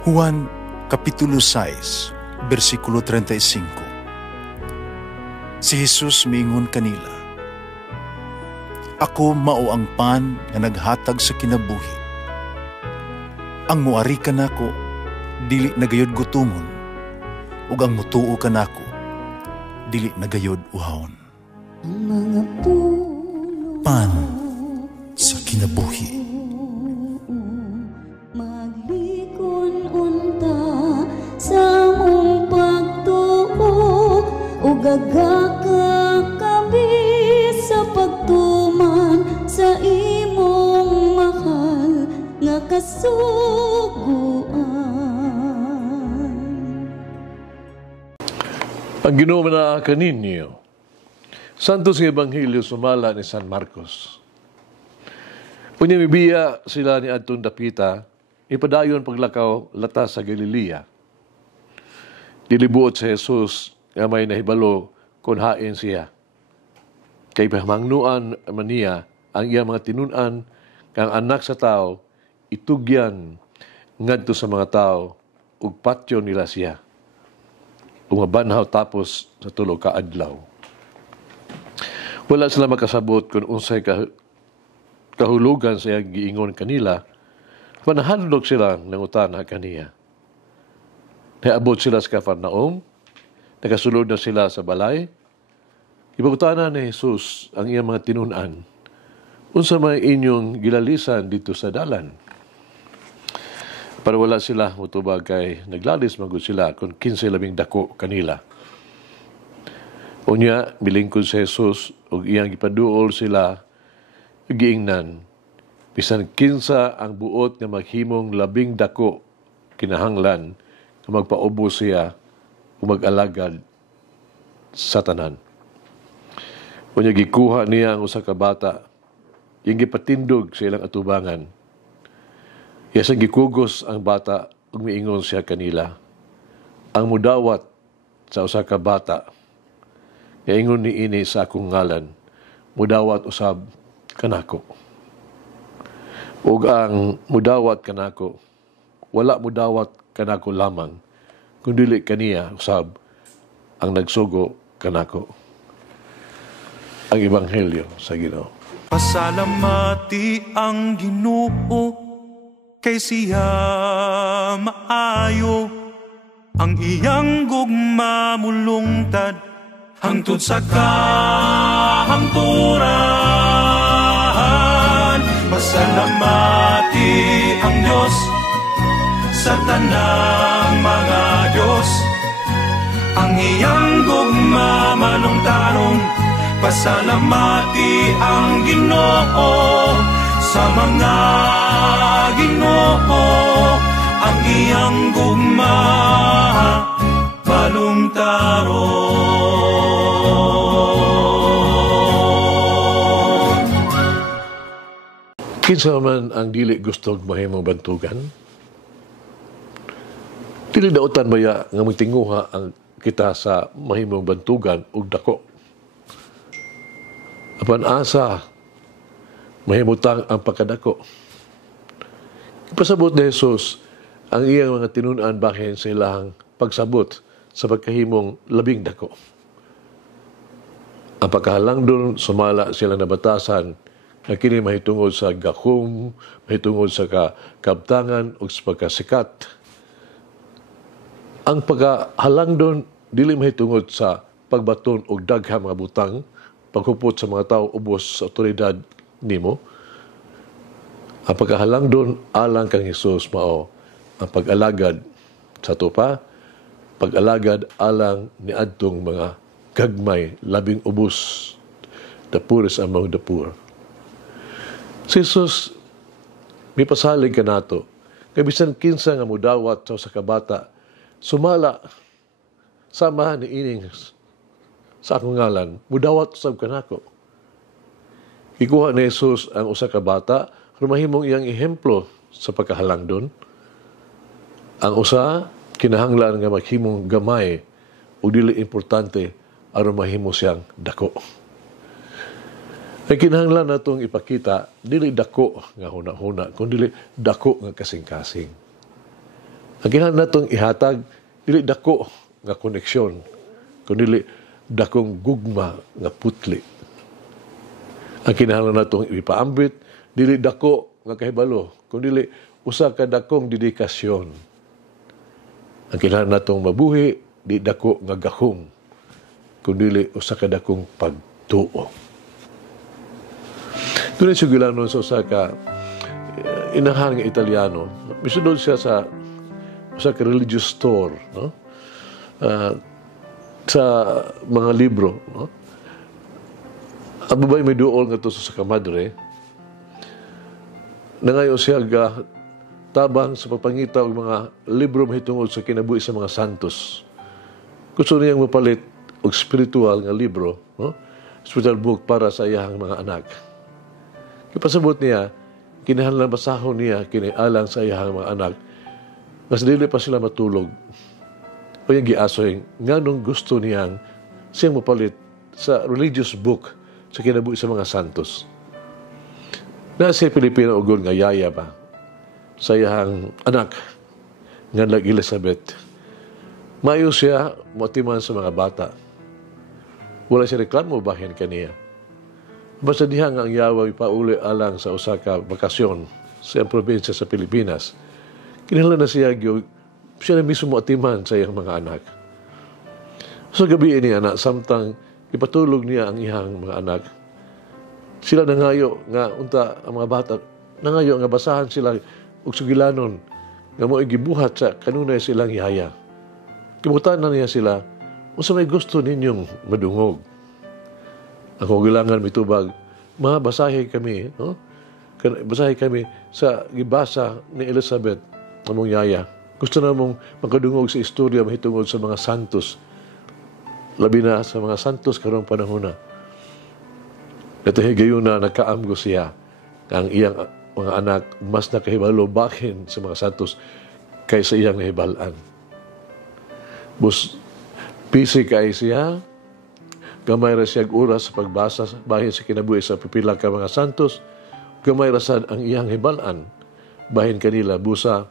Juan Kapitulo 6, versikulo 35. Si Jesus miingon kanila, "Ako mao ang pan nga naghatag sa kinabuhi. Ang muari kanako dili nagayod gutomon, ug ang mutuo kanako dili nagayod uhawon." Pan sa kinabuhi. Gagaka kami sa pagtuman sa imong mahal nga kasuguan. Ang Ginoo na kaninyo, Santos ng Ebanghelyo sumala ni San Marcos. Unya mibiya sila ni Adton dapita, ipadayon paglakaw latas sa Galilea. Dilibuot sa Jesus nga may nahibalo kung hain siya. Kay pamangnuan man niya ang iyang mga tinunan kang anak sa tao, itugyan ngadto sa mga tao ug patyo nila siya. Umabanhaw tapos sa tulo ka adlaw. Wala sila makasabot kung unsay kahulugan sa iyang giingon kanila, panahadlok sila nangutana kaniya. Naabot sila sa Capernaum, nakasulod na sila sa balay. Ipagutana ni Jesus ang iyang mga tinunan, unsa may inyong gilalisan dito sa dalan? Para wala sila mutubag kay naglalis magud sila kung 15 labing dako kanila. Unya, milingkod si Jesus ug iyang gipaduol sila giingnan. Bisan kinsa ang buot nga maghimong labing dako kinahanglan nga magpaubos siya mag-alagad sa tanan. Unya gikuha niya ang usa ka bata, yung gipatindog sa ilang atubangan. Yasang gikugos ang bata ug miingon siya kanila, ang mudawat sa usa ka bata, nga ingon niini sa akong ngalan, mudawat usab kanako. Ug ang mudawat kanako, wala mudawat kanako lamang, kundi kaniya usab ang nagsugo kanako. Ang Ebanghelyo sa Ginoo. Pasalamati ang Ginoo kay siya maayo, ang iyang gugma mulungtad hangtod sa kahangturan. Pasalamati ang Diyos sa tanang mga Diyos, ang iyang gugma malungtaron. Pasalamati ang Ginoo sa mga Ginoo, ang iyang gugma malungtaron. Kinsa man ang dili gustong mahimong bantugan? Dili daotan baya nga magtinguha ang kita sa mahimong bantugan ug dako. Apan asa mahimutang ang pagkadako. Ipasabot ni Jesus ang iyang mga tinunan bahin sa ilang pagsabot sa pagkahimong labing dako. Ang pagkahalangdon sumala sila nabatasan na kini mahitungod sa gakum, mahitungod sa kabtangan ug sa pagkasikat. Ang pagkahalangdon dili mahitungod sa pagbaton og daghang mga butang, paghupot sa mga tao ubos sa otoridad nimo. Ang pagkahalangdon alang kang Hesus mao ang pag-alagad sa tupa, pag-alagad alang ni adtong mga gagmay labing ubos, the poorest among the poor. Si Jesus mipasalig kanato kay bisan kinsa nga mudawat sa usa ka bata, sumala sama ni ining sa akong ngalan, mudawat usab kanako. Ikuha ni Jesus ang usa ka bata, rumahimong iyang ehemplo sa pagkahalangdon. Ang usa, kinahanglan nga maghimong gamay o dili importante aron mahimo siyang dako. Ay kinahanglan natong ipakita, dili dako nga huna-huna, kundi dako nga kasing-kasing. Ang kinahanglan natong ihatag, dili dako nga koneksyon, kundi dakong gugma nga putli. Ang kinahanglan natong ipaambit, dili dako nga kahibalo, kundi usa ka dakong dedikasyon. Ang kinahanglan natong mabuhi, di dako nga gahom, kundi usa ka dakong pagtuo. Doon siya gilanon sa usa ka inahan nga Italiano. Misudod siya sa usa ka religious store, no? Sa mga libro, no? Ang babae may duol nga to sa kamadre, nangayo siya tabang sa pagpangita og mga libro mahitungod sa kinabuhi sa mga santos. Gusto niyang mapalit og spiritual nga libro, no? Spiritual book para sa iyang mga anak. Kapasabot niya, kinahanglan basahon niya kinialang sa iyang mga anak, mas dili pa sila matulog. O yung giasoy, nga nung gusto niyang siyang mapalit sa religious book sa kinabuhi sa mga santos. Na si Pilipino ugol nga yaya ba sa iyang anak nga nag Elizabeth. Mayo siya motiman sa mga bata. Wala siya reklamo bahin kaniya. Basta diha nga ang yawa ipauli alang sa usa ka bakasyon sa probinsya sa Pilipinas. Kinahanglan na siya na mismo atiman sa iyang mga anak. Sa gabi ini anak, samtang ipatulog niya ang iyang mga anak, sila nangayo nga unta ang mga bata, nangayo nga basahan sila og sugilanon nga mo gibuhat sa kanunay silang yaya. Kibutan na niya sila, unsa may gusto ninyong madungog. Ako gilangan mitubag, basahi kami, no? Basahi kami sa gibasa ni Elizabeth, among yaya. Gusto na mong makadungog sa istorya mahitungod sa mga santos, labi na sa mga santos karong panahon na. Ito higayon na nagkaamgo siya, ang iyang mga anak mas nakahibalo bahin sa mga santos kaysa iyang nahibalaan. Bus, busy kay siya, gamay ra siya oras sa pagbasa bahin sa kinabuhi sa pipila ka mga santos, gamay ra sad ang iyang hibalaan bahin kanila busa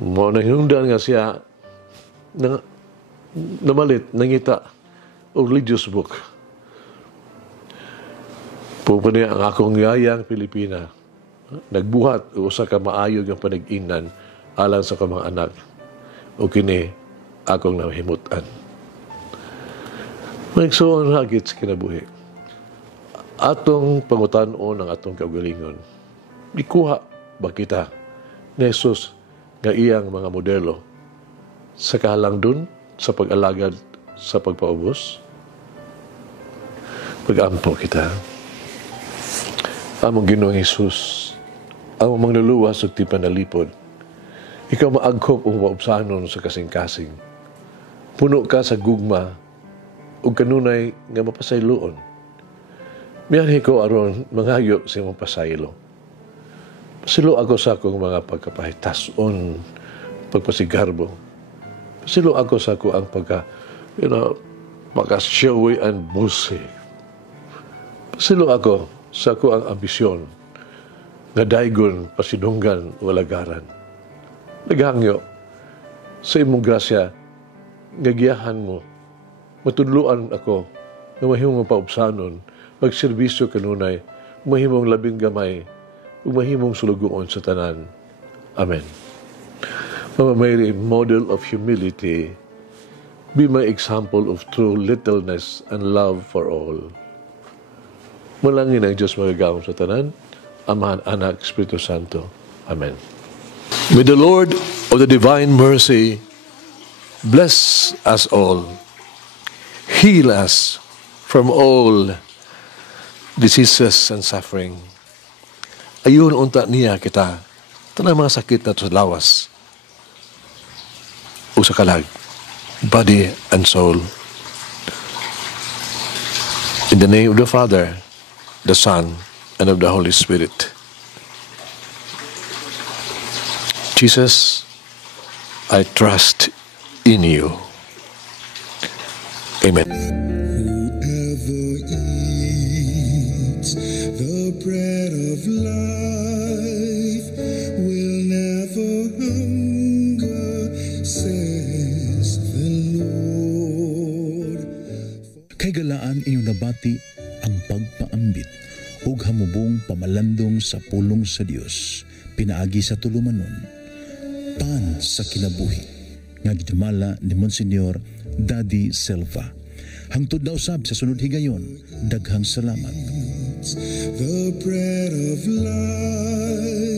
mo nahingdan nga siya namalit nangita og religious book. Pupuni ang akong yayang Pilipina nagbuhat usa ka maayog ang panag-ingnan alang sa mga anak o kini akong nahimutan. Magsuon hagit sa kinabuhi. Atong pangutan-on ang atong kaugalingon. Ikuha ba kita ni Jesus nga iyang mga modelo sa kahalangdon, sa pag-alagad, sa pagpaubos? Pag-ampo kita. Among Ginoong Jesus, among mangluluwas ug tipanalipod, ikaw maagkop o maubsanon sa kasing-kasing. Puno ka sa gugma ug kanunay nga mapasayloon. Miyanhi ko aron mangayo sa imong pasaylo. Pasilo ako sa akong mga pagkapahitason, pagpasigarbo. Pasilo ako sa ako ang pagka-showy and bossy. Pasilo ako sa ako ang ambisyon nga daygon, pasidunggan o alagaran. Naghangyo sa imong grasya nga giyahan mo, matudluan ako na mahimong paubsanon, pagserbisyo kanunay, mahimong labing gamay, ug mahimong sulugoon sa tanan. Amen. Mama Mary, model of humility, be my example of true littleness and love for all. Malangin ang Diyos magagawang sa tanan, Amahan, Anak, Espiritu Santo. Amen. May the Lord of the divine mercy bless us all, heal us from all diseases and suffering. Ayun unta niya kita, tanang mga sakit na sa lawas o sa kalag, body and soul. In the name of the Father, the Son, and of the Holy Spirit. Jesus, I trust in you. Amen. Whoever eats the bread of life will never hunger. Kay galaan inyong nabati ang pagpaambit ug hamubong pamalandong sa pulong sa Dios pinaagi sa tulumanon. Pan sa kinabuhi nga gidumala ni Monsignor Daddy Silva. Hangtod na usab sa sunod higayon, daghang salamat. The bread of life.